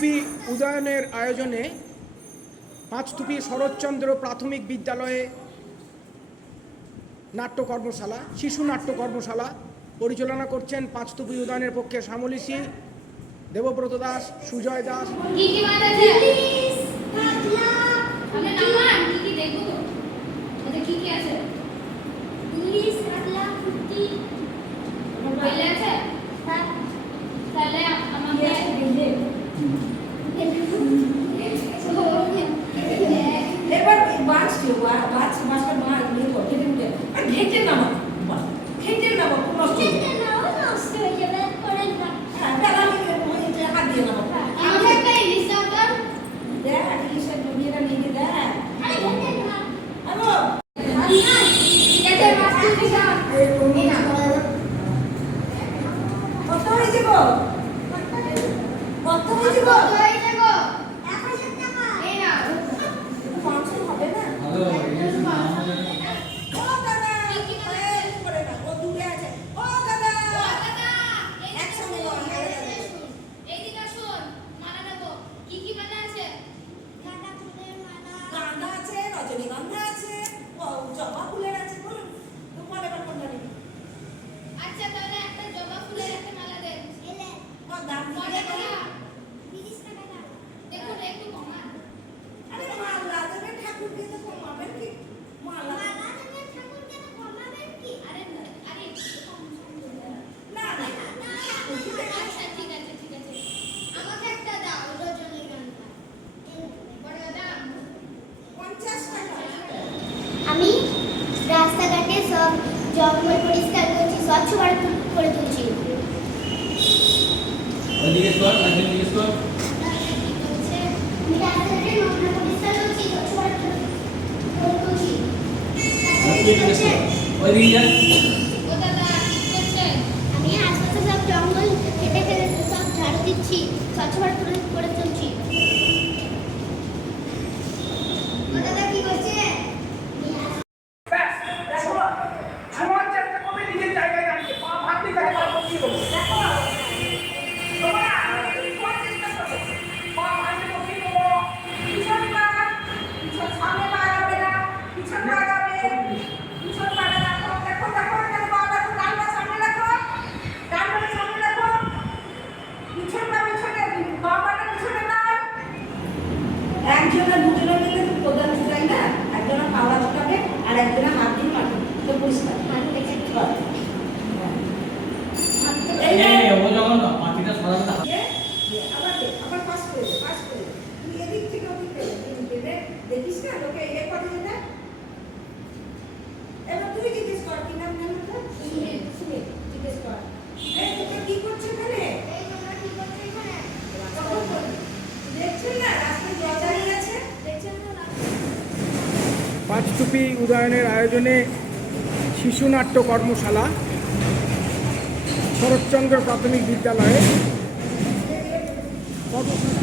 পাঁচটুপি উদয়নের আয়োজনে পাঁচটুপি শরৎচন্দ্র প্রাথমিক বিদ্যালয়ে নাট্য কর্মশালা, শিশু নাট্য কর্মশালা পরিচালনা করছেন পাঁচটুপি উদয়নের পক্ষে শ্যামলীশী, দেবব্রত দাস, সুজয় দাস। আমি রাস্তাঘাটে সব জঙ্গল পরিষ্কার করছি, স্বচ্ছ ভারত করে তুলছি। আমি রাস্তাঘাটে নোংরা পরিষ্কার করছি, স্বচ্ছ ভারত করে তুলছি। আমি আশপাশে সব জঙ্গল কেটে ফেলে সব ঝাড়ু দিচ্ছি, স্বচ্ছ ভারত করে তুলছি। একজনের দুজনে মিলে প্রধান চাই না, একজনে পাওয়া ছুটাবে আর একজনে হাত দিয়ে মাটি তো পরিষ্কার আবার পাস করে তুই এদিক থেকে ওদিক দেবে, দেখিস না লোকে এ করে না। এবার তুই জিজ্ঞেস কর কি নাম জানো তো? শুনে জিজ্ঞেস কর, এই তোমরা কি করছো এখানে? দেখছেন না রাস্তায় জল দাঁড়িয়ে আছে, দেখছেন না? পাঁচটুপি উদয়নের আয়োজনে শিশু নাট্য কর্মশালা শরৎচন্দ্র প্রাথমিক বিদ্যালয়ে কর্মশালা